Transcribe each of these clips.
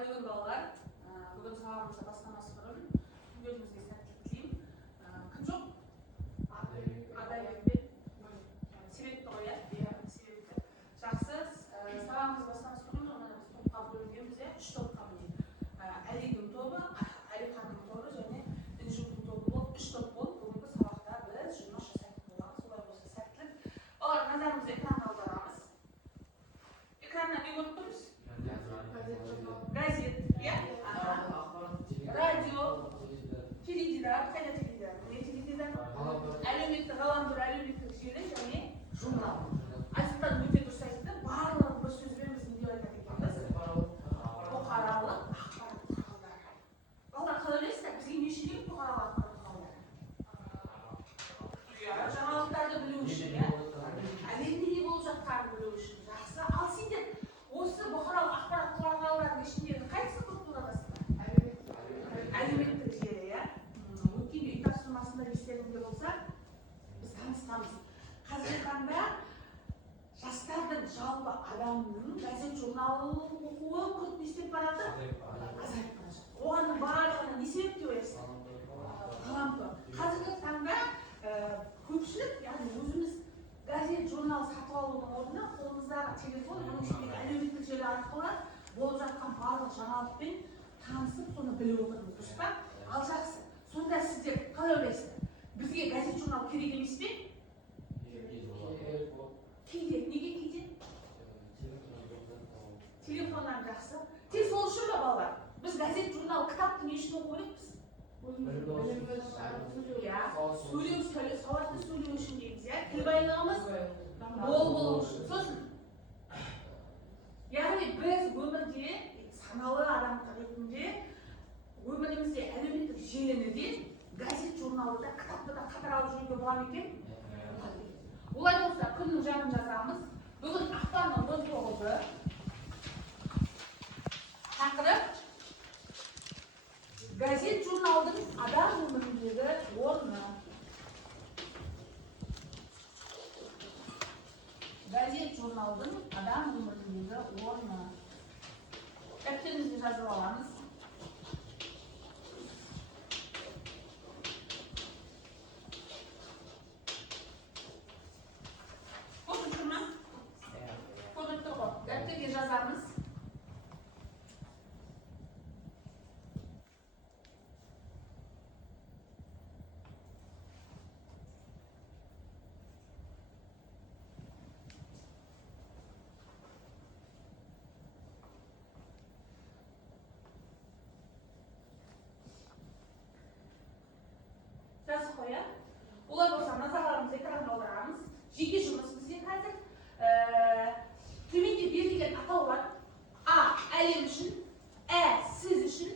Қайырлы күн балалар. Бүгін сабағымызда бастамасы бұрын күндеріңізге сәттілік тілеймін. Кім жоқ? Адай себепті ғой, иә? Себепті. Жақсы. Сабағымызда бастамасы бұрын оны біз топқа бөлінгенбіз, үш топқа бөлінген. Әлидің тобы, Әлиханның тобы және Інжудің тобы болып үш топ болып бүгінгі сабақта біз жұмыс жасайтын боламыз. Солай болса сәттілік. Балалар, назарымызды экранға аударамыз. Экраннан не көріп тұрмыз? Газет, иә? Радио, теледидар, қайда теледидар? Не теледидар? Әлеуметтік ғаламтор, әлеуметтік желі және журнал. Айтқан өте дұрыс айтты. Барлығы бір сөзбен біз не деп айтады екенбіз? Бұқаралық ақпарат құралдары. Балалар, қалай ойлайсыздар? Бізге не үшін керек бұқаралық ақпарат құралдары? Жаңалықтарды білу үшін, иә? Әлемде не болып жатқанын білу үшін. Жақсы. Ал сендер осы бұқаралық ақпарат құралдарының ішіндегі қайсысы көп қолданасыңдар? Әлеуметтік желі, иә? Өткенде үй тапсырмасында естеріңізде болса, біз танысқанбыз. Қазіргі таңда жастардың жалпы адамның газет журнал оқуы күрт не істеп барады? Азайып бара жатыр. Оған барлығына не себеп деп ойлайсың? Ғаламтор. Қазіргі таңда көпшілік, яғни өзіміз газет журнал сатып алудың орнына қолымыздағы телефон, оның ішіндегі әлеуметтік желі арқылы болып жатқан барлық жаңалықпен танысып, соны біліп отырмыз, дұрыс па? Ал жақсы. Сонда сіздер қалай ойлайсыздар? Бізге газет журнал керек емес пе? Кейде. Неге кейде? Телефоннан жақсы. Тек сол үшін ба, балалар? Біз газет журнал кітапты не үшін оқу керекпіз? Сөйлеу, сауатты сөйлеу үшін дейміз, иә? Тіл байлығымыз мол болу үшін. Сосын, яғни біз өмірде, саналы адам ретінде, өмірімізде әлеуметтік желіні де, газет журналды да, кітапты да қатар алып жүруге болады екен? Олай болса, күннің жағын жазамыз. Бүгін ақпанның 19-ы тақырып газет журналдың адам өміріндегі орны. Газет журналдың адам өміріндегі орны. Дәптерімізге жазып аламыз. Көріп тұр ма? Көріп тұр ғой. Дәптерге жазамыз. Жазып қоя. Олай болса, назарларымызды экранға аударамыз. Жеке жұмыс бізде қазір. Төменде берілген атаулар: А. Әлем үшін, Ә. Сіз үшін,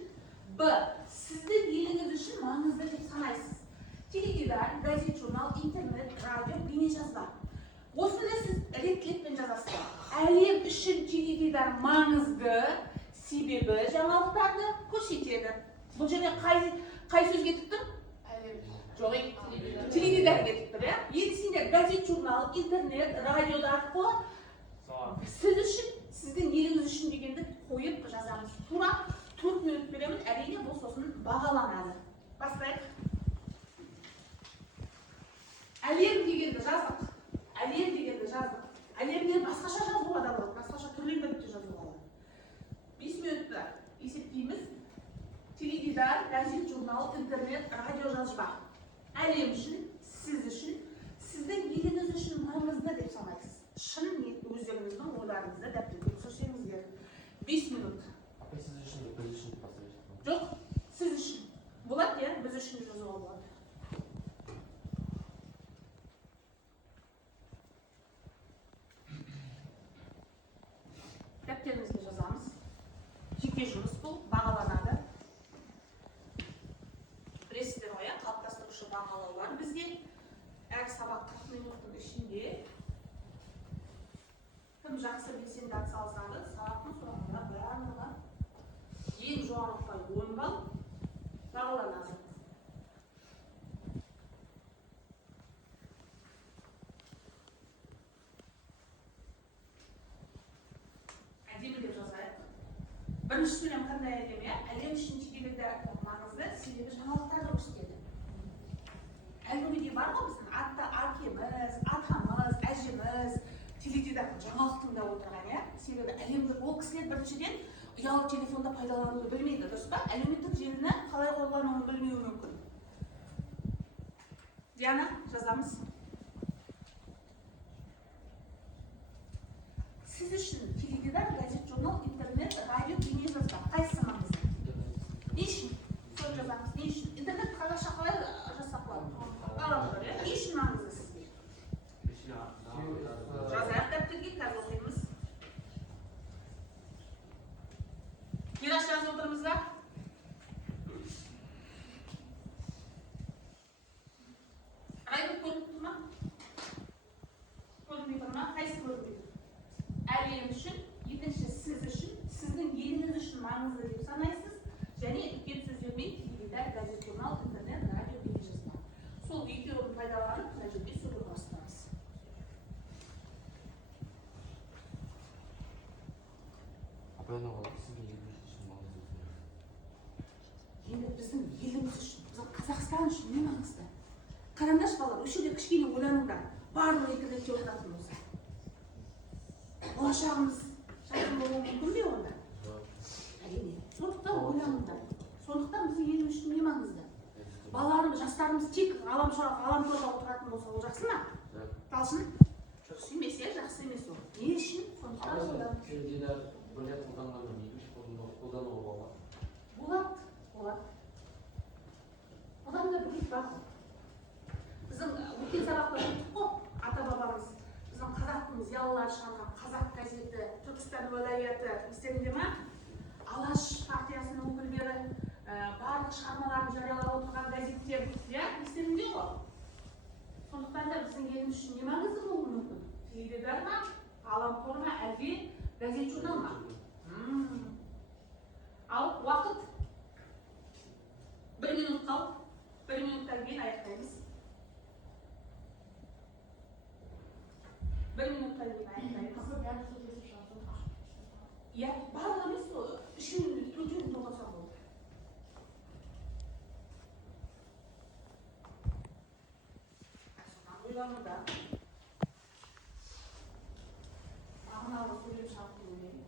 Б. Сіздің еліңіз үшін маңызды деп санайсыз. Теледидар, газет, журнал, интернет, радио, бейнежазба. Осыны сіз реттілікпен жазасыз. Әлем үшін теледидар маңызды, себебі жаңалықтарды көрсетеді. Бұл жерде қай сөз кетіп тұр? Жоқ, теледидар кетіп тұр, иә? Енді сендер газет, журнал, интернет, радиода арқылы сіз үшін, сіздің еліңіз үшін дегенді қойып жазамыз. Тура 4 минут беремін, әрине бұл сосын бағаланады. Бастайық. Әлем дегенді жаздық. Әлем дегенді жаздық. Әлемден басқаша жазуға да болады, басқаша түрленіп те жазуға болады. 5 минутта есептейміз. Теледидар, газет, журнал, интернет, радио, жазба. Әлем үшін, сіз үшін, сіздің еліңіз үшін маңызды деп санайсыз. Шын өздеріңіздің ойларыңызды дәптерге түсірсеңіздер. 5 минут. Сіз үшін, біз үшін бастайық. Жоқ, сіз үшін. Болады, иә? Біз үшін жазуға болады. Дәптерімізге жазамыз. Жеке жұмыс бұл, бағаланады. Білесіздер ғой, қалыптастырушы бағалаулар бізде. Әр сабақ 40 минуттың ішінде. Кім жақсы белсенді атсалысады, сабақтың соңында барлығы ең жоғары ұпай 10 балл бағаланады. Әдемі деп жазайық. Birinchi söylem qanday aytayım ya? Әлем үшін теледидар маңызды себебі жаңалықтар көрсетеді. Әлбетте бар ғой біздің әкеміз, атамыз, әжеміз теледидардың жаңалық тыңдап отырған я. Себебі әлемдік ол кісілер біріншіден ұялы телефонда пайдалануды білмейді, дұрыс па? Әлеуметтік желіні қалай қолдануын білмеуі мүмкін. Диана, жазамыз. Siz үшін теледидар, газет, журнал, интернет, радио, бейнежазба қайсысы маңызды? Не үшін? Соны жазамыз. Не үшін? Интернет қазақша қалай жазсақ болады? Ғаламтор, иә? Не үшін маңызды сізге? Жазайық дәптерге, қазір оқимыз. Мираш жазып отырмыз ба? Айгүл көрініп тұр ма? Көрінбей тұр ма? Қайсы көрінбей тұр? Әлем үшін, екінші сіз үшін, сіздің еліңіз үшін маңызды деп санайсыз, және үлкен сөздермен теледидар, газет, журнал, интернет, радио, бейнежазба. Сол екеуін пайдаланып, мына жерде сөйлей бастаймыз. Апайдан қалады, сіздің еліңіз үшін маңызды. Енді біздің еліміз үшін, біздің Қазақстан үшін не маңызды? Қараңдаршы балалар, осы жерде кішкене ойланыңдар. Барлығы интернетте отыратын болса. Болашағымыз жарқын болуы мүмкін бе онда? Әрине. Сондықтан ойланыңдар. Сондықтан біздің еліміз үшін не маңызды? Балаларымыз, жастарымыз тек ғаламторда отыратын болса, ол жақсы ма? Талшын? Жақсы емес, жақсы емес ол. Не үшін? Сондықтан ойланыңдар. Теледидар бөлек қолданғанда екінші қолдануға болады. Болады. Одан да білек бар ғой. Біздің өткен сабақта өттік қой, ата-бабамыз, біздің қазақтың зиялылары шығарған қазақ газеті, Түркістан уәлаяты, естеріңде ма? Алаш партиясының өкілдері барлық шығармаларын жариялап отырған газеттер, естеріңде ғой? Сондықтан да біздің еліміз үшін не маңызды болуы мүмкін? Теледидар ма, ғаламтор ма, әлде газет, журнал ма? Ал уақыт 1 минут қалды. 1 минуттан кейін аяқтаймыз. 1 минуттан кейін аяқтаймыз. Иә, барлығы емес ол. 3 минут, 4 минут тоқтаса болды. Ойлануда. Мағыналы сөйлем шарты ойлаймын.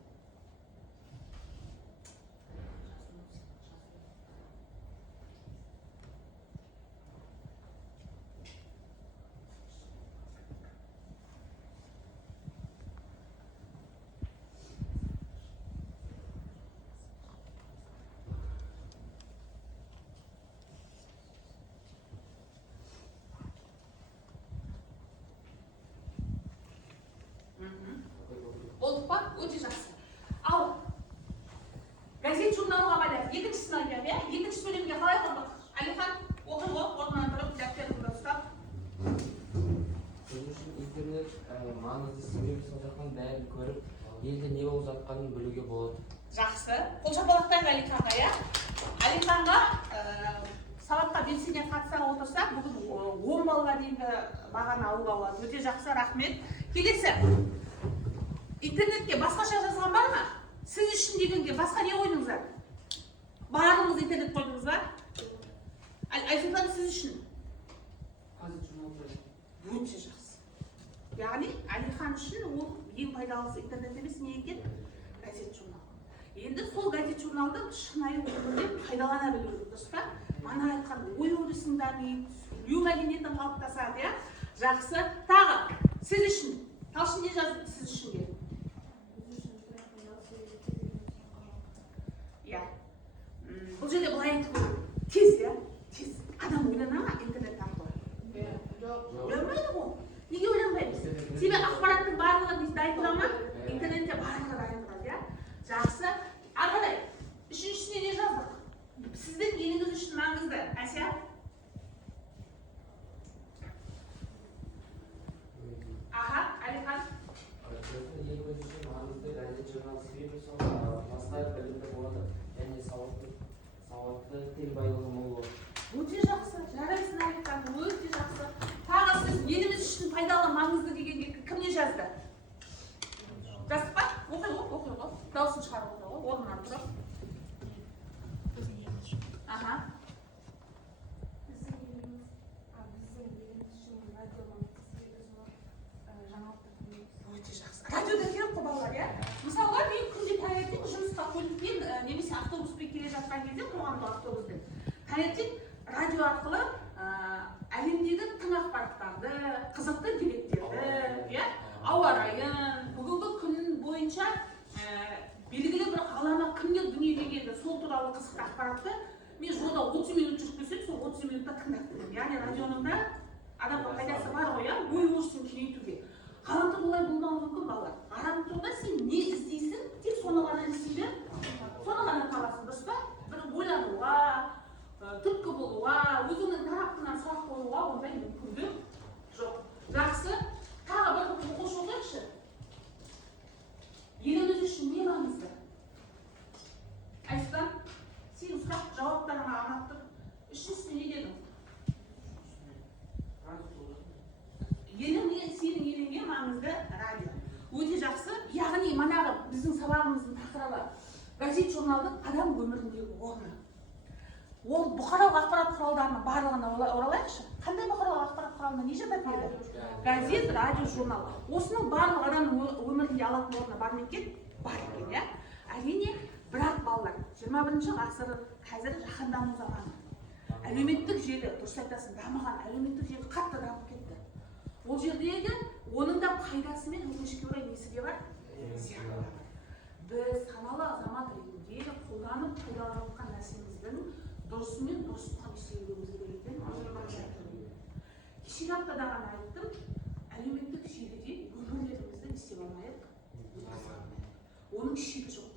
Болдық па? Өте жақсы. Ал газет журналға байланысты екіншісін айтайын, иә? Екінші сөйлемге қалай құрдық? Әлихан, оқи ғой, орнынан тұрып, дәптеріңді ұстап. Біз үшін интернет маңызды себебі сол жақтан бәрін көріп, елде не болып жатқанын білуге болады. Жақсы. Қол шапалақтайық Әлиханға, иә? Әлиханға сабаққа белсене қатыса отырсақ, бүгін 10 балға дейінгі бағаны алуға болады. Өте жақсы, рахмет. Келесі. Интернетке басқаша жазған бар ма? Сіз үшін дегенге басқа не қойдыңыздар? Барлығыңыз интернет қойдыңыз ба? Айсұлтан, сіз үшін? Өте жақсы. Яғни Әлихан үшін ол ең пайдалысы интернет емес, не екен? Газет, журнал. Енді сол газет, журналды шынайы өмірде пайдалана білу, дұрыс па? Мана айтқан ой өрісін дамиды, сөйлеу мәдениетін қалыптасады, иә? Жақсы. Тағы, сіз үшін? Талшын не жазды сіз үшін де? Иә. Бұл жерде былай айтып көру. Тез, иә? Тез. Адам ойлана ма интернет арқылы? Ойланбайды ғой. Неге ойланбаймыз? Себебі ақпараттың барлығы дайын тұра ма? Интернетте барлығы дайын тұрады, иә? Жақсы. Ары қарай, үшіншісіне не жаздық? Сіздің еліңіз үшін маңызды. Әсия? Аха, Әлихан? Еліміз үшін маңызды газет, журнал себебі сол басқа білімді болады, және сауатты тіл байлығы мол болады. Өте жақсы, жарайсың Әлихан, өте жақсы. Тағы сіз еліміз үшін пайдалы маңызды дегенге кім не жазды? Жаздық па? Оқи ғой. Дауысын шығарып отыр ғой. орнынан тұрып. Аха. Біздің еліміз үшін радионың себебі зор жаңалықтар тыңдаймыз. Өте жақсы. Радиода керек қой балалар, иә? Мысалға мен күнде таңертең жұмысқа көлікпен немесе автобуспен келе жатқан кезде, қоғамдық автобуспен, таңертең радио арқылы әлемдегі тың ақпараттарды, қызықты деректерді, иә, ауа райын, бүгінгі күн бойынша белгілі бір ғалама кімге дүниеге келді, сол туралы қызықты ақпаратты мен жолда 30 минут жүріп келсем, сол 30 минутта тыңдап тұрамын. Яғни радионың да адамға пайдасы бар ғой, ой-өрісін кеңейтуге. Ғаламтор олай болмауы мүмкін балалар. Ғаламторда сен не іздейсің, тек соны ғана іздейсің, соны ғана табасың, дұрыс па? Бір ойлануға, түрткі болуға, өзіңнің тарапынан сұрақ қоюға ондай мүмкіндік жоқ. Жақсы, тағы бір оқушы оқайықшы. Еліміз үшін не маңызды? Айстан, сен сұрақ жауаптарыңа арнап тұр. Үшіншісіне не дедің? Сенің еліңе маңызды радио. Өте жақсы. Яғни манағы біздің сабағымыздың тақырыбы газет журналдың адам өміріндегі орны. Ол бұқаралық ақпарат құралдарының барлығына оралайықшы. Қандай бұқаралық ақпарат құралына не жатады еді? Газет, радио, журнал. Осының барлық адамның өмірінде алатын орны бар ма екен? Бар екен, иә? Әрине, бірақ балалар, 21 ғасыр қазір жаһандану заманы. Әлеуметтік желі, дұрыс айтасың, дамыған әлеуметтік желі қатты дамып кетті. Ол жердегі оның да пайдасы мен өкінішке орай несі де бар? Зияны бар. Біз саналы азамат ретінде қолданып пайдаланып жатқан нәрсеміздің дұрысы мен дұрыстығын ескеруіміз керек екенін кешегі аптада ғана айттым, әлеуметтік желіде өмірлерімізді істеп алмайық. Оның шегі жоқ.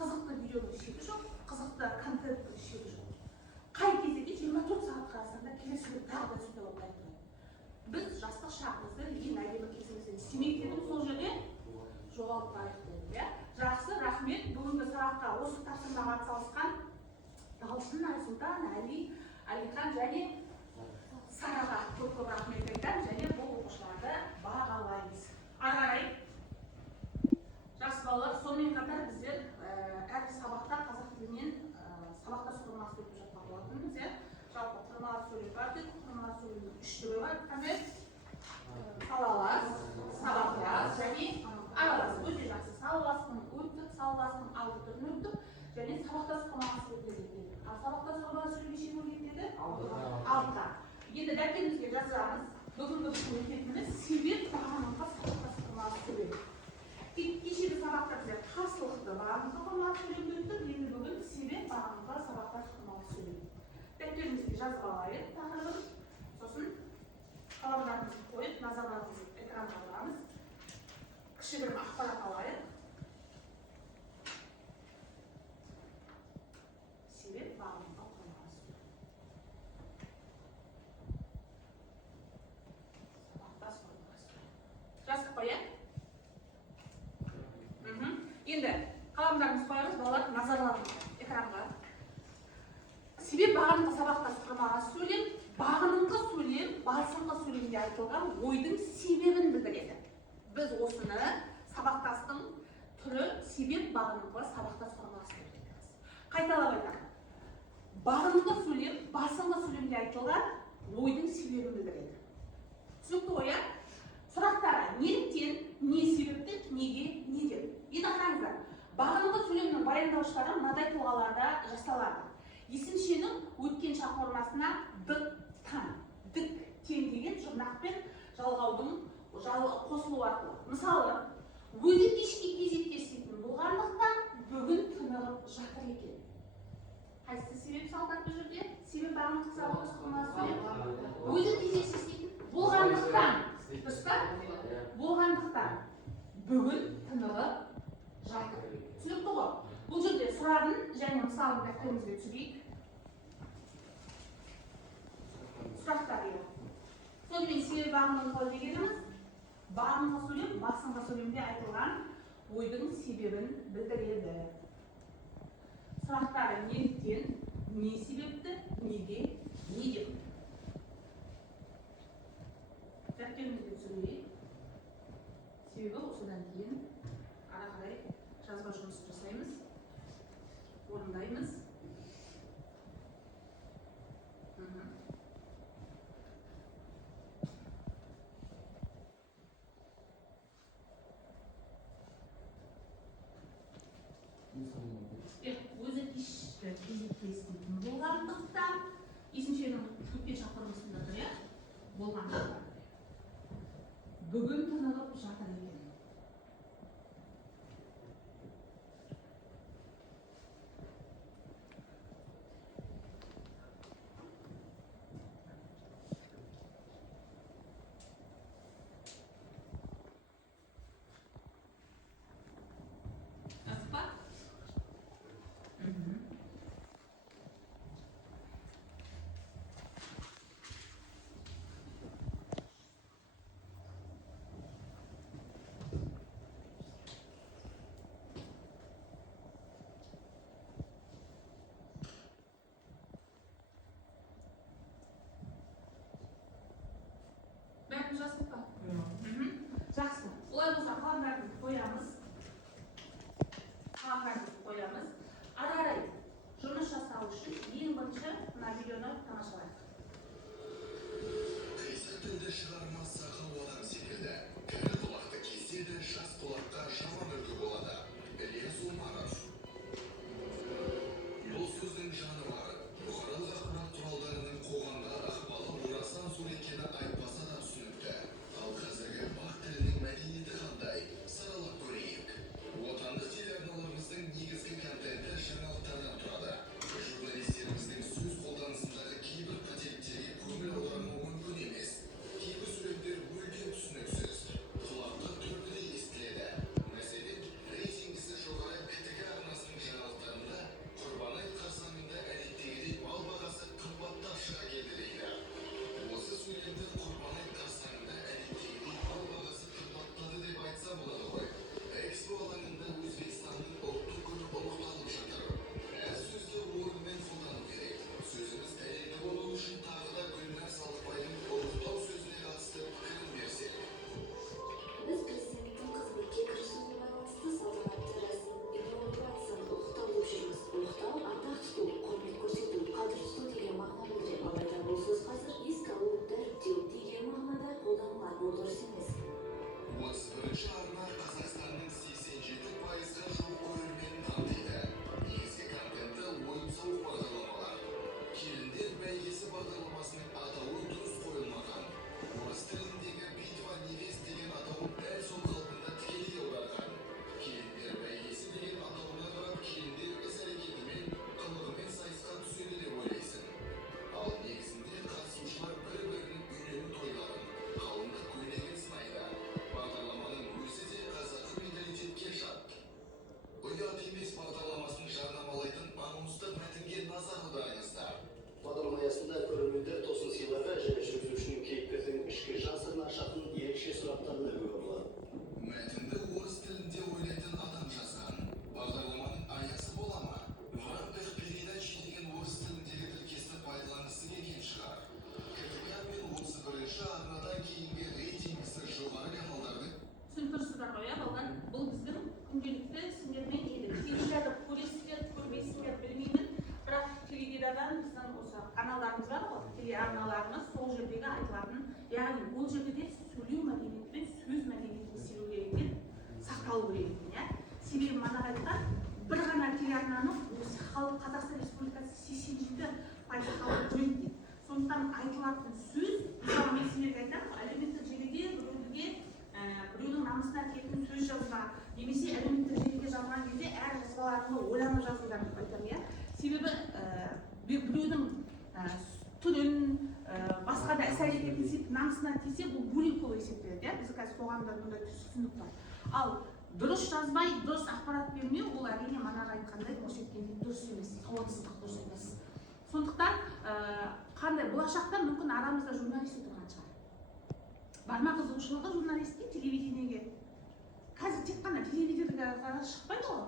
Қызықты видеоның шегі жоқ, қызықты контенттің шегі жоқ. Қай кезде 24 сағат қарасаң да келесі күні тағы да сөйтіп алып айтады. Біз жастық шағымызды ең әдемі кезімізден істемейік дедім, сол жерде жоғалтпайық дедім, иә? Жақсы, рахмет. Бүгінгі сабаққа осы тапсырмаға атсалысқан Талшын, Айсұлтан, Әлихан және Сараға көп-көп рахмет айтамын, және бұл оқушыларды бағалаймыз. Ары қарай, жақсы балалар, сонымен қатар біздер әр сабақта қазақ тілінен сабақтас құрмасы өтіп жатқан болатынбыз, иә? Жалпы құрмалас сөйлем бар дедік, құрмалас сөйлемнің 3 түрі бар. Қандай? Салалас, сабақтас және аралас. Өте жақсы. Салаластың өттік, салаластың 6 түрін өттік және сабақтас құрмалас өтеді. Ал сабақтас құрмалас сөйлем неше бөлінеді деді? 6-ға. Енді дәптерімізге жазамыз. Бүгінгі біздің өтетініміз себеп бағаныңға сабақтас құрмалас сөйлем. Кешегі сабақта біздер қарсылықты бағаныңға құрмалас сөйлемді өттік. Енді бүгін себеп бағаныңға сабақтас құрмалас сөйлем. Дәптерімізге жазып алайық тақырыбын. Сосын қаламдарымызды қойып, назарларымызды экранға аламыз. Кішігірім ақпарат алайық. Себеп бағаныңға құрмалас сөйлем. Сабақтас құрмалас сөйлем. Жазып қояйық. Енді қаламдарымызды қоямыз, балалар, назарларыңызды экранға. Себеп бағаныңғы сабақтас құрмалас сөйлем, бағаныңғы сөйлем, басыңғы сөйлемде айтылған ойдың себебін білдіреді. Біз осыны сабақтастың түрі себеп бағаныңғы сабақтас құрмалас сөйлем. Қайталап айтамын. Бағаныңғы сөйлем, басыңғы сөйлемде айтылған ойдың себебін білдіреді. Түсінікті ғой, иә? Сұрақтары неліктен, не себептен, неге, неден. Енді қараңыздар, бағаныңғы сөйлемнің баяндауыштары мынадай тұлғаларда жасалады. Есімшенің өткенша формасына дық, тан, дік, тен деген жұрнақпен жалғаудың қосылу арқылы. Мысалы, өзі кешке кезектесетін болғандықтан бүгін тынығып жатыр екен. Қайсы себеп салдат бұл жерде? Себеп бағаныңғы сабақтас құрмалас сөйлем. Өзі кезектесетін болғандықтан, дұрыс па? Болғандықтан бүгін тынығып жатыр. Түсінікті ғой? Бұл жерде сұрағын және мысалын дәптерімізге түсірейік. Сұрақтар еді. Сонымен себеп бағаныңғы дегеніміз, бағаныңғы сөйлем, басыңғы сөйлемде айтылған ойдың себебін білдіреді. Сұрақтары неліктен, не себепті, неге, неден. Дәптерімізге түсірейік. Себебі осыдан кейін ара қарай жазба жұмысын жасаймыз. келіспейтін болғандықтан есімшенің көпке шақырылысында тұр, иә? Болғандықтан. Бүгін тынығып жатыр екен. Бәрін жаздық па? Жақсы. Олай болса қаламдарды қоямыз. Ары қарай жұмыс жасау үшін ең бірінші мына видеоны тамашалайық. Қисық тілді шығармас сақал адам секілді. Кәрі құлақты кеседі, жас құлаққа жаман үлгі болады. Ілияс Омаров. Бұл сөздің жаны бар. Бұқаралық ақпарат құралдарының қоғамға ықпалы орасан зор екені айтпаса да түсінікті. Ал қазіргі бақ тілінің мәдениеті қандай? Саралап көрейік. Отандық телеарналарымыздың негізгі контенті жаңалықтардан тұрады. Журналистеріміздің сөз қолданысындағы кейбір қателіктерге көңіл аудармау мүмкін емес. Кейбір сөйлемдер мүлдем түсініксіз. Құлаққа түрпідей естіледі. Мәселен, рейтингісі жоғары КТК арнасының жаңалықтарында Құрбан айт қарсаңында әдеттегідей мал бағасы қымбаттап шыға келді дейді. Осы сөйлемді Құрбан айт қарсаңында әдеттегідей мал бағасы қымбаттады деп айтса болады ғой. Экспо алаңында Өзбекстанның ұлттық күні ұлықталып жатыр. Әр сөзді орнымен қолдану керек. Сөзіміз дәлелді болу үшін тағы да Гүлнәр Салықбайдың ұлықтау сөзіне қатысты пікірін берсек. Biz Prezidentin қызметке кірісуіне байланысты салтанатты рәсім инаугурацияны ұлықтау деп жүрміз. Ұлықтау атақ тұту, құрмет көрсету, қадір тұту деген мағына білдіреді. Алайда бұл сөз қазір еске алу, дәріптеу деген мағынада қолданылады. Бұл дұрыс емес. 31-ші арна Қазақстанның 87%-ға жуық көрерменін қамтиды. Негізгі контенті ойын-сауық бағдарламалар. Келіндер бәйгесі бағдарламасының атауы дұрыс қойылмаған. Орыс тіліндегі битва невест деген атауы дәл сол қалпында тікелей аударған. Келіндер бәйгесі деген атауына қарап, келіндер іс-әрекетімен, қылығымен сайысқа түседі деп ойлайсың. Ал негізінде қатысушылар бір-бірінің үйлену тойларын, қалыңдық көйлегін сынайды. Бағдарламаның өзі де қазақы менталитетке жат. Ұят емес бағдарламасын жарнамалайтын анонстық мәтінге назар аударыңыздар. Бағдарлама аясында көрермендер тосын сыйларға және жүргізушінің кейіпкердің ішкі жан сырын ашатын ерекше сұрақтарына ие болады. Мәтінді орыс тілінде ойлайтын адам жазған. Бағдарламаның аясы бола ма? В рамках передачи деген орыс тіліндегі тіркесті пайдаланғысы келген шығар. КТК мен 31-ші арнадан кейінгі рейтингісі жоғары каналдардың Түсінтірсіздер ғой, балдар. Бұл біздің күнделікті сендермен еді. Теледидарды көресіздер, көрмейсіздер білмеймін. Бірақ теледидардан біздің осы каналдарымыз бар ғой, телеарналарымыз сол жердегі айтылатын, яғни бұл жерде де сөйлеу мәдениеті мен сөз мәдениетін сыйлау керек екен, сақталу керек екен, иә. Себебі манағы айтқан бір ғана телеарнаны осы халық Қазақстан Республикасы 87% халық көреді дейді. Сондықтан айтылатын сөз, мысалы мен сендерге айтамын, әлеуметтік желіде біреудің намысына тиетін сөз жазба, немесе әлеуметтік желіге жазған кезде әр жазбаларыңды ойланып жазыңдар деп айтамын, иә. Себебі біреудің түрін, басқа да іс-әрекетін намысына тисе, бұл буллинг болып есептеледі, иә. Біз қазір қоғамда бұндай түсінік бар. Ал дұрыс жазбай, дұрыс ақпарат бермеу, ол әрине манағы айтқандай көрсеткендей дұрыс емес, сауатсыздық дұрыс емес. Сондықтан қандай болашақта мүмкін арамызда журналист отырған шығар. Бар ма қызығушылығы журналистке, телевидениеге? Қазір тек қана телевизорға шықпайды ғой.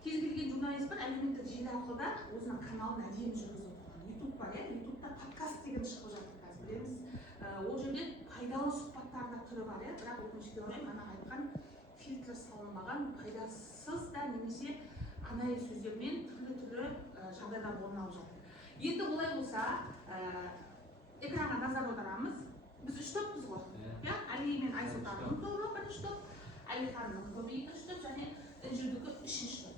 Кез келген журналист бар, әлеуметтік желі арқылы өзінің каналын әдемі жүргізіп отырған. YouTube бар, иә, YouTube'да подкаст деген шығып жатыр, қазір білеміз. Ол жерде пайдалы сұхбаттардың түрі бар, иә, бірақ өкінішке орай манағы айтқан фильтр салынбаған, пайдасыз да немесе анайы сөздермен түрлі жағдайлар орын алып жатыр. Енді олай болса, экранға назар аударамыз. Biz 3 topпыз ғой. Ya, Ali мен Айсұлтанның тобы бірінші топ, Әлиханның тобы екінші топ және Інжілдікі үшінші топ.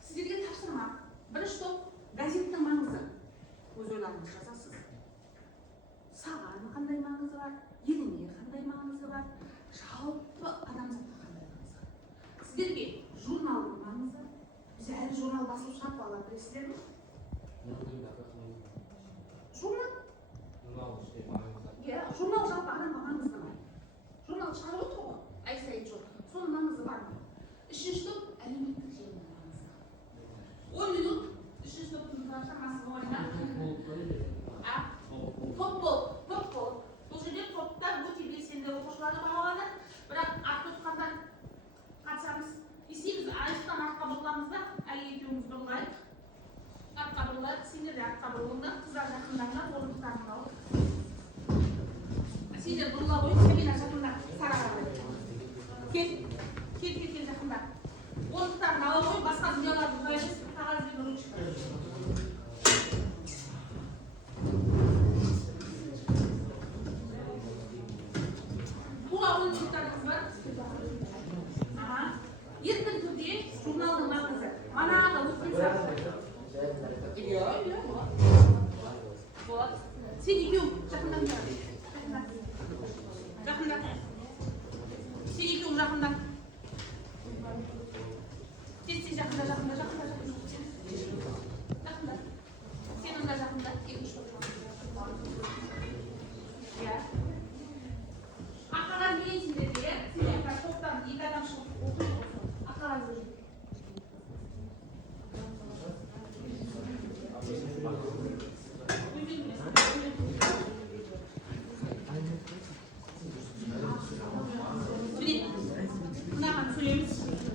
Сіздерге тапсырма. Бірінші топ газеттің сіздерге журналдың маңызы, біз әлі журнал басылып шығарып алады, білесіздер ме? Журнал? Иә, журнал жалпы адамға маңызды ма? Журнал шығарып отыр ғой, ай сайын жоқ. Соның маңызы бар ма? Үшінші топ әлеуметтік желінің маңызы. 10 минут үшінші топтың шамасы ойына. Топ болып. Бұл жерде топтар өте белсенді оқушыларды бағалады. Бірақ артқа тұтқандан қатысамыз. Есейміз, аяқтан артқа бұрыламыз да, әлі екеуміз бұрылайық. Артқа бұрылайық, сендер де артқа бұрылыңдар, қыздар жақындаңдар, орындықтарын алып. Сендер бұрыла қойып, Сабина жақында сараға. Кел жақында. Орындықтарын ала қойып, басқа дүниеларды қойыңыз, қағаз бен ручка. Тура 10 минуттарыңыз бар. Еркін түрде журналдың маңызы. Манағы өткен сағат. Болады. Сен екеуің жақындан. Сен екеуің жақындан. Сен жақында. Жақында. Сен онда жақында. Екінші топ. Иә. Аққағаз деген сендерге, сендерге топтан екі адам шығып оқиды. Аққағаз жүрді. Мынаған сөйлеміз.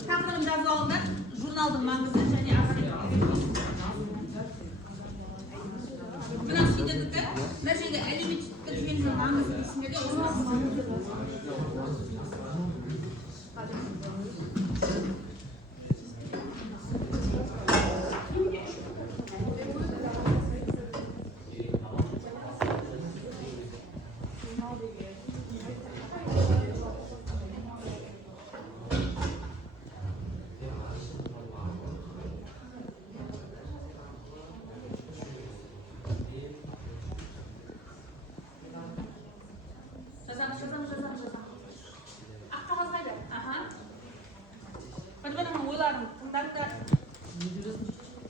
Тақырыбын жазып алыңдар. Журналдың маңызы және мына сендердікі, мына жерде әлеуметтік желінің маңызы дейсіңдерде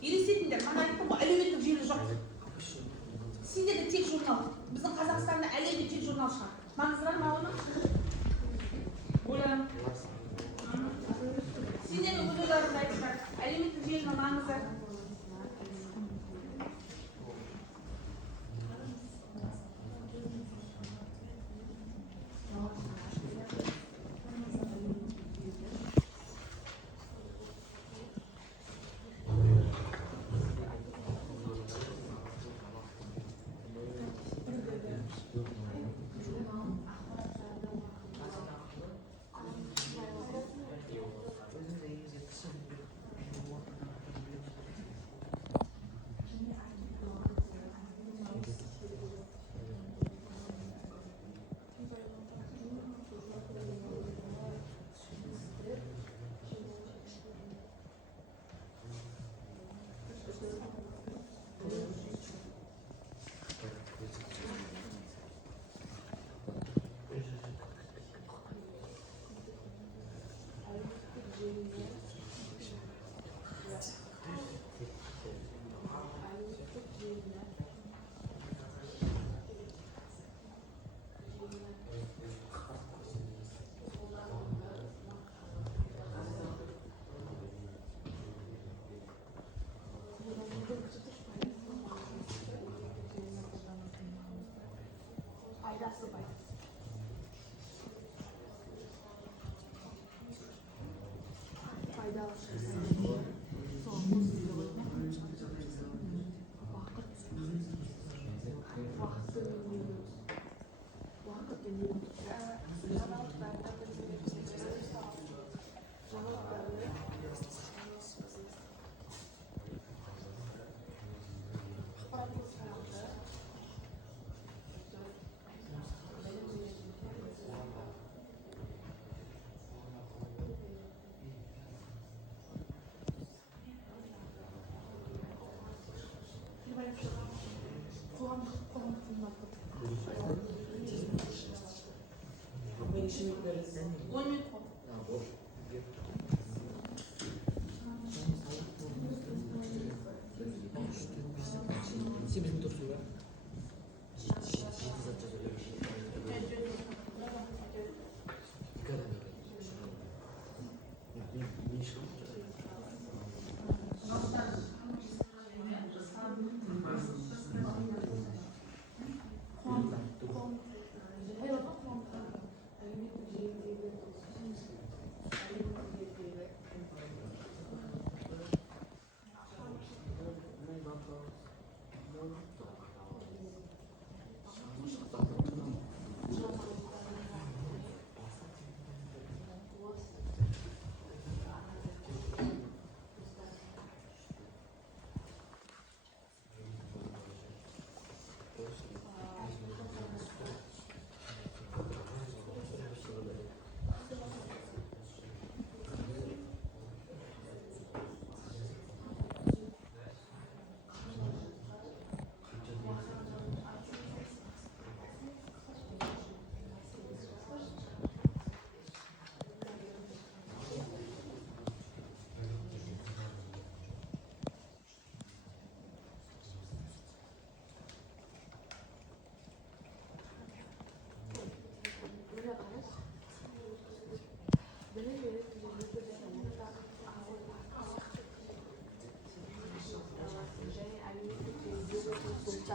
елестетіңдер, мана айттым ғой, әлеуметтік желі жоқ. Сендерде тек журнал. Біздің Қазақстанда әлемде тек журнал шығар. Маңызы бар ма оның? Ойлан. Сендердің ойларыңды айтыңдар. Әлеуметтік желінің маңызы.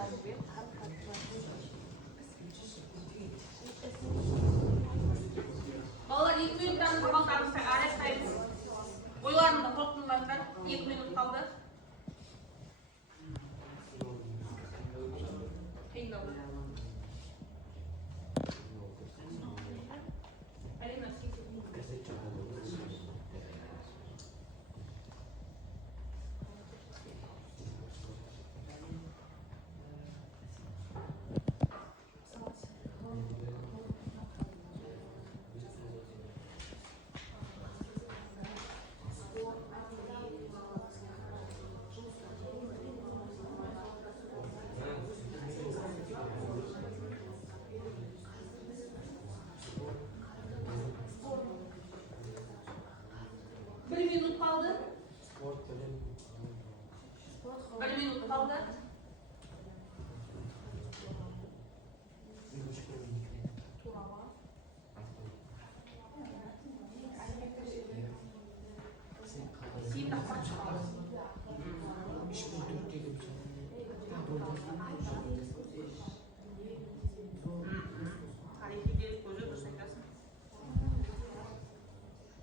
тәжірибе қарым-қатынас. Балалар 2 минуттан қалғандарыңызды аяқтаймыз. Ойларында тоқтыңыздар. 2 минут қалды. Қиындау. Алина, bir minut kaldı. Bir minut kaldı. Сильно хорошо. Tarihi bir proje düşünüyorsun.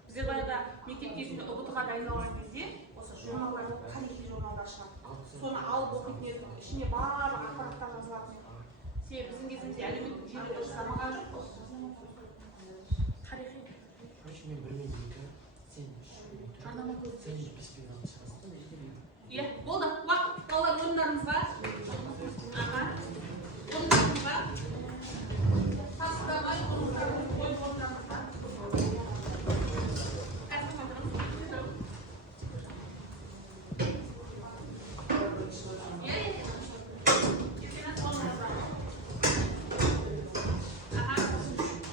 Bize bayada mektup кезінде ұбт-ға дайындалған кезде осы журналдар, тарихи журналдар шығады. Соны алып оқитын едік, ішіне барлық ақпараттар жазылатын. Себебі біздің кезімізде әлеуметтік желі дұрыс дамыған жоқ қой. Тарихи. Иә, болды. Уақыт балалар орындарыңызға. Аха. Орындарыңызға. Тастамай орындарыңызға қойып отырамызға.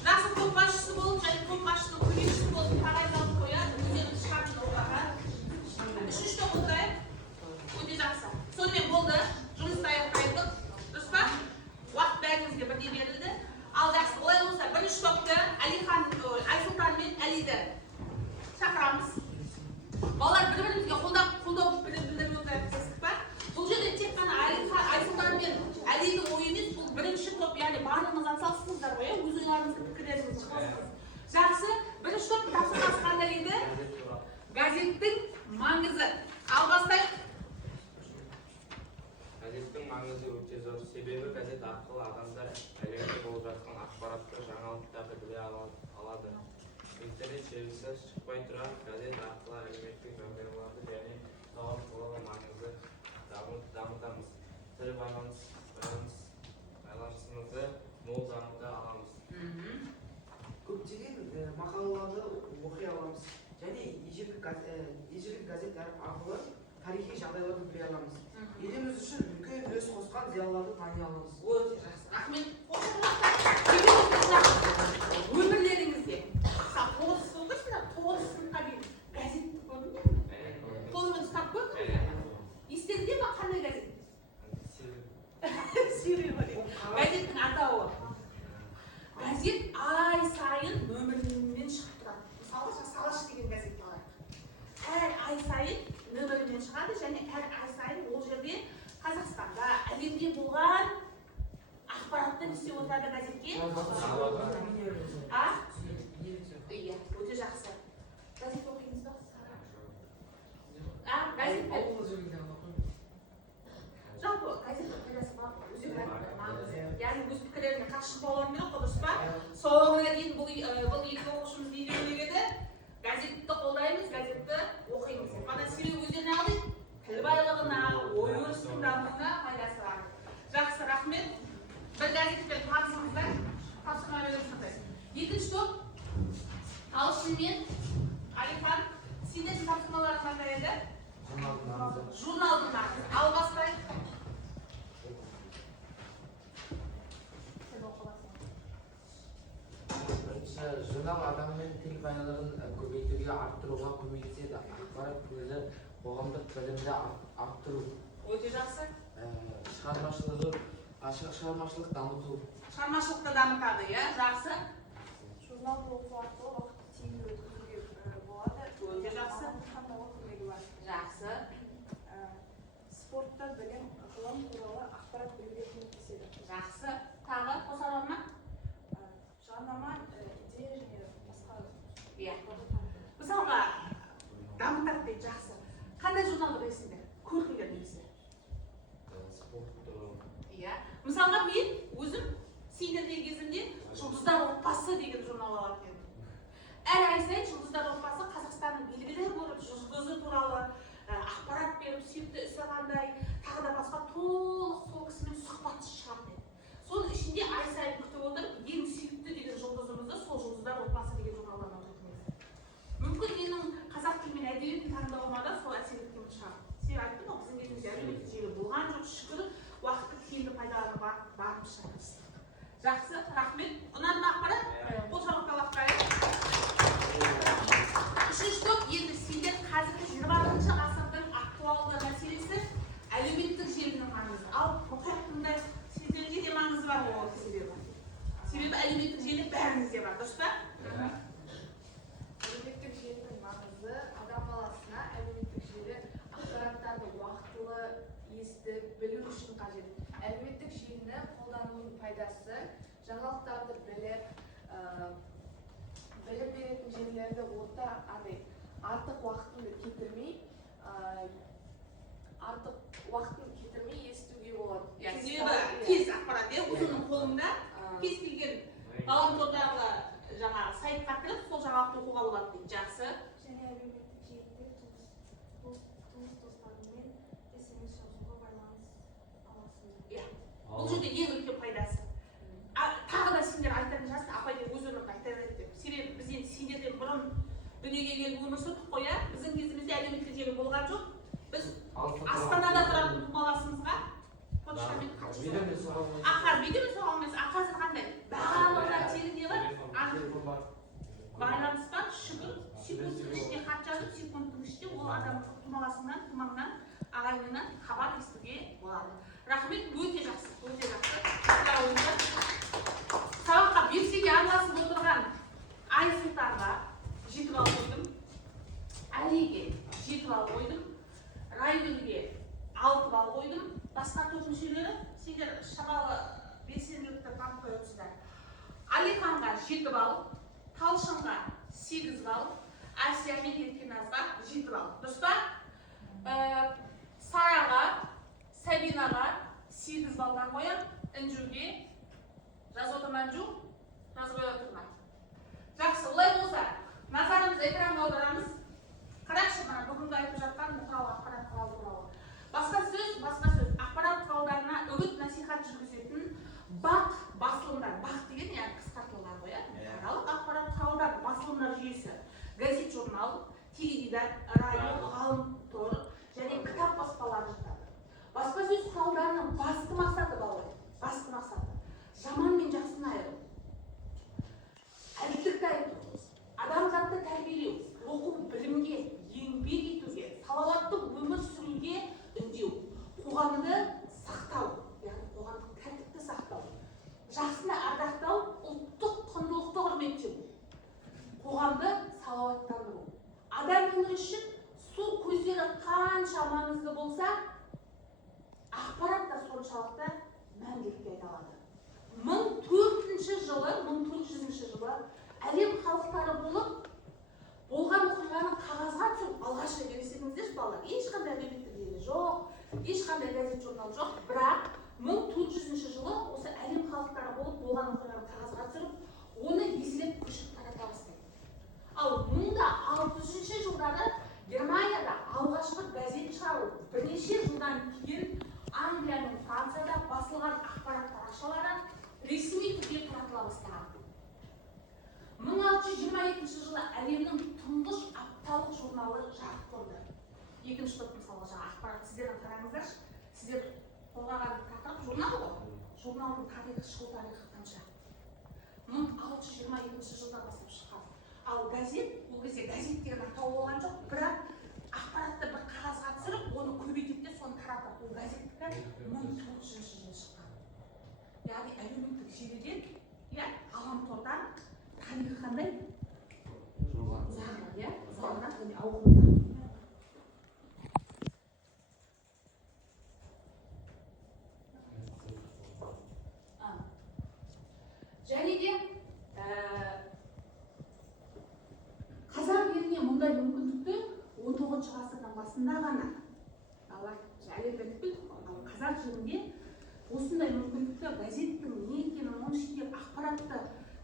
Жақсы топ басшысы болып, және топ басшысының көмекшісі болып тағайындалып қояды. Өздеріңіз шығатын оқуға. 3-3 топ отырайық. Өте жақсы. Сонымен болды. Жұмысты аяқтайық. Дұрыс па? Уақыт бәріңізге бірдей берілді. Ал жақсы, олай болса, бірінші топты Айсұлтан мен Әлиді шақырамыз. Балалар бір-бірімізге қолдау білдіріп отырайық дестік па? Бұл жерде тек қана Айсұлтан мен Әлидің ойы емес, бұл бірінші топ, яғни барлығыңыз атсалысыңыздар ғой, өз ойларыңызды, пікірлеріңізді қосыңыз. Жақсы, бірінші топ тапсырмасы қандай еді? Газеттің маңызы. Ал бастайық. Газеттің маңызы өте зор. Себебі газет арқылы адамдар әлемде болып жатқан ақпаратты, жаңалықтарды біле алады. Интернет желісі шықпай тұра, газет арқылы әлеуметтік жағдайларды және сауат туралы маңызды дамытамыз. Тіл байланысымызды мол дамыта аламыз. Көптеген мақалаларды оқи аламыз және ежелгі газеттер арқылы тарихи жағдайларды біле аламыз. Еліміз үшін үлкен үлес қосқан зиялыларды тани аламыз. Өте жақсы. Рахмет. Өмірлеріңізде 9 сыныпқа дейін газетті көрдіңдер ме? Қолымен ұстап көрдіңдер ме? Естеріңде ме қандай газет? Газеттің атауы. Газет ай сайын нөмірімен шығып тұрады. Мысалы, Салаш деген газетті алайық. Әр ай сайын нөмірімен шығады және әр ай сайын ол жерде Қазақстанда, әлемде болған ақпаратты не істеп отырады газетке? Иә, өте жақсы. Газет оқимыз ба? Газет жалпы газеттің пайдасы бар, өздері маңызы. Яғни өз пікірлеріне қарсы шықпауларың керек қой, дұрыс па? Соңына дейін бұл екі оқушымыз не үйренер еді? Газетті қолдаймыз, газетті оқимыз. Мана себебі өздеріне алдық, тіл байлығына, ой өрісінің дамуына пайдасы бар. Жақсы, рахмет. Bir gazetпен танысыңыздар, тапсырма бересіңіздер. Екінші топ, Талшын мен Алихан, сендердің тапсырмаларың қандай еді? Журналдың маңызы. Ал бастайық. Журнал адамның тіл байлығын көбейтуге, арттыруға көмектеседі. Ақпарат көзі қоғамдық білімді арттыру. Өте жақсы. Шығармашылық дамыту. Шығармашылықты дамытады, иә? Жақсы. Журналды оқу арқылы уақытты тиімді өткізуге болады. Өте жақсы. Қамдауға көмегі бар. Жақсы. Спортта білім, ғылым туралы ақпарат білуге сендердегі кезімде жұлдыздар отбасы деген журнал алатын едім. Әр ай сайын жұлдыздар отбасы Қазақстанның белгілі бір жұлдызы туралы ақпарат беріп, сүйікті ісі қандай, тағы да басқа толық сол кісімен сұхбат шығатын еді. Соның ішінде ай сайын күтіп отырып, ең сүйікті деген жұлдызымызды сол жұлдыздар отбасы деген журналдан оқитын едім. Мүмкін менің қазақ тілі мен әдебиетін таңдауыма да сол әсер еткен шығар. Себебі айттым ғой, біздің кезімізде әлеуметтік желі болған жоқ, шүкір, уақытты тиімді пайдалануға барынша тырыстық. Жақсы, рахмет. Ұнады ма ақпарат? Қол шабаққа лақтырайық. Үшінші топ, енді сендер қазіргі 20-шы ғасырдың актуалды мәселесі әлеуметтік желінің маңызы. Ал мұқиятында сендерге де маңызы бар ол себебі. Себебі әлеуметтік желі бәріңізде бар, дұрыс па? Әлеуметтік желінің маңызы адам баласына әлеуметтік желі ақпараттарды уақытылы естіп, білу үшін қажет. Әлеуметтік желіні қолданудың пайдасы жаңалықтарды біліп беретін желілерді артық уақытын кетірмей естуге болады. Себебі тез ақпарат, өзіңнің қолыңда кез келген ғаламтордағы сайтқа кіріп, сол жаңалықты оқуға болады дейді. Жақсы. Және әлеуметтік желіде туыс достарымен SMS жазуға байланыс аласың. Бұл жерде ең үлкен пайдасы. Тағы да сендер айтатын жасын, апай деп өз орнында айта береді деп. Себебі біз енді сендерден бұрын дүниеге келіп өмір сүрдік қой, біздің кезімізде әлеуметтік желі болған жоқ. Біз Астанада тұратын тұмаласымызға почтамен хат жазамыз. Видеомен соға алмайсыз. Қазір қандай? Барлығында тегін не бар? Байланыс бар, шүкір. Секундтың ішінде хат жазып, секундтың ішінде ол адамның тұмаласынан, тұмаңнан, ағайынынан хабар естуге болады. Рахмет, өте жақсы, өте жақсы. Сабаққа белсене араласып отырған Айсұлтанға 7 балл қойдым, Әлиге 7 балл қойдым, Райгүлге 6 балл қойдым. Басқа топ мүшелері сендер шамалы белсенділікті танып қойыпсыздар. Алиханға 7 балл, Талшынға 8 балл, Асия мен Еркеназға 7 балл. Дұрыс па? Сараға, Сабинаға 8 балдан қоям, Інжуге жазып отырман жоқ, жазып отырман. Жақсы, олай болса, назарымызды экранға аударамыз. Қараңызшы, бүгінгі айтып жатқан бұқаралық ақпарат құралы туралы. Басқа сөз, ақпарат құралдарына үгіт насихат жүргізетін бақ басылымдар, бақ деген яғни қысқартылған ғой, бұқаралық ақпарат құралдар басылымдар жүйесі, газет, журнал, теледидар, радио, ғаламтор және кітап баспалары жатады. Баспасөз құралдарының басты мақсаты балалар, басты мақсаты жаман мен жақсыны айыру, әділдікті айту, адамзатты тәрбиелеу, оқу, білімге, еңбек етуге, салауатты өмір сүруге үндеу, қоғамды сақтау, яғни қоғамдық тәртіпті сақтау, жақсыны ардақтау, ұлттық құндылықты құрметтеу, қоғамды салауаттандыру. Адам өмірі үшін су көздері қанша маңызды болса, ақпарат та соншалықты мәңгілікке айналады. 1400 жылы әлем халықтары болып, болған оқиғаны қағазға түсіріп, алғаш рет елестетіңіздерші балалар, ешқандай әлеуметтік желі жоқ, ешқандай газет, журнал жоқ, бірақ 1400 жылы осы әлем халықтары болып, болған оқиғаны қағазға түсіріп, оны еселеп көшіріп тарата бастайды. Ал 1600 жылдары Германияда алғашқы газет шығару, бірнеше жылдан кейін Англия мен Францияда басылған ақпарат парақшалары ресми түрде таратыла бастаған. 1622 жылы әлемнің тұңғыш апталық журналы жарық көрді. Екінші топ мысалы ақпарат сіздердің қараңыздаршы. Сіздер қорғаған тақырып журнал ғой. Журналдың тарихы, шығу тарихы қанша? 1622 жылдан бастап шыққан. Ал газет, ол кезде газет деген атау болған жоқ, бірақ ақпаратты бір қағазға түсіріп, оны көбейтіп те соны таратып, ол газеттікі 1400 жылы шыққан. Яғни әлеуметтік желіден, ғаламтордан тарихы қандай? Заңынан және ауқымда. Және де қазақ еліне мұндай мүмкіндікті 19 ғасырдың басында ғана әлемдік білдік. Қазақ жерінде осындай мүмкіндікті газеттің не екенін, оның ішінде ақпаратты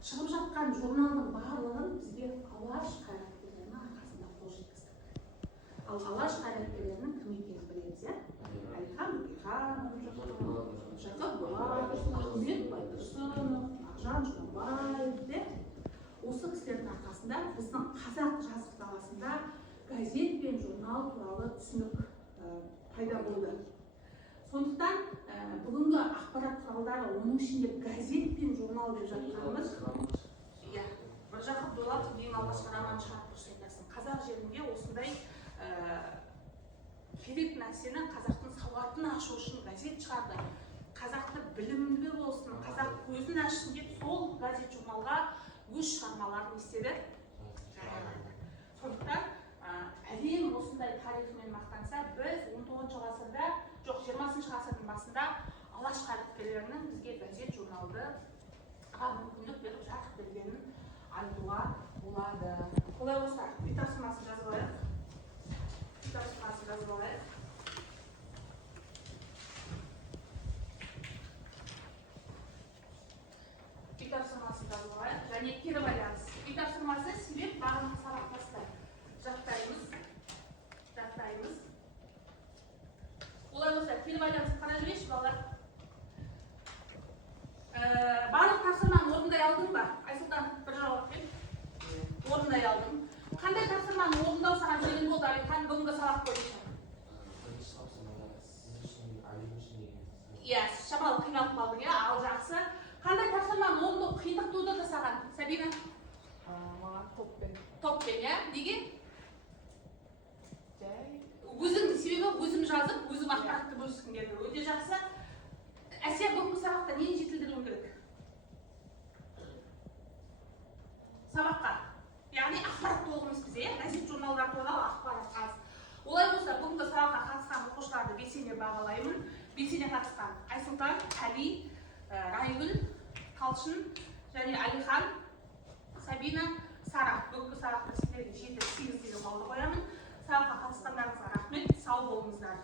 шығып жатқан журналдың барлығын бізге алаш қайраткерлерінің арқасында қол жеткіздік. Ал алаш қайраткерлерінің кім екенін білеміз, иә? Әлихан Бөкейханов, Шайхат Бұлашев, Ахмет Байтұрсынов, Мағжан Жұмабаев, осы кісілердің арқасында біздің қазақ жазық даласында газет пен журнал туралы түсінік пайда болды. Сондықтан бүгінгі ақпарат құралдары, оның ішінде газет пен журнал деп жатқанымыз, Міржақып Дулатов ең алғашқы роман шығарып көрсетесің. Қазақ жерінде осындай керек нәрсені, қазақтың сауатын ашу үшін газет шығарды. Қазақты білімді болсын, қазақ көзін ашсын деп сол газет журналға өз шығармаларын істеді. Сондықтан әлем осындай тарихымен мақтанса, біз 19 ғасырда, жоқ 20 ғасырдың басында алаш қайраткерлерінің бізге газет журналды мүмкіндік беріп жарық бергенін айтуға болады. Олай болса, үй тапсырмасын жазып алайық. Үй тапсырмасын жазып алайық. Және кері байланыс. Үй тапсырмасы себеп бағынғы сабақтасты. Жаттаймыз. Олай болса, кері байланысты қара жүрейші, балалар. Барлық тапсырманы орындай алдың ба? Айсұлтан, бір жауап бер. Орындай алдым. Қандай тапсырманы орындау саған жеңіл болды, Әлихан, бүгінгі сабақ бойынша? Бірінші тапсырмада сіз үшін, әлем үшін деген. Иә, шамалы қиналып қалдың, иә, ал жақсы. Қандай тапсырманы орындау қиындық тудырды саған, Сабина? Маған топпен. Топпен, иә? Неге? Жай. Себебі өзім жазып, өзім ақпаратты бөліскім келді. Өте жақсы. Әсия, бүгінгі сабақта нені жетілдіруім керек? Сабаққа. Яғни ақпарат толық емес бізде, газет журналдар туралы ақпарат аз. Олай болса, бүгінгі сабаққа қатысқан оқушыларды белсене бағалаймын. Белсене қатысқан Айсұлтан, Әли, Райгүл, Талшын және Әлихан, Сабина, Сара. Бүгінгі сабақта сіздерге 7-8 деген балды қоямын. Сабаққа қатысқандарыңызға рахмет, сау болыңыздар.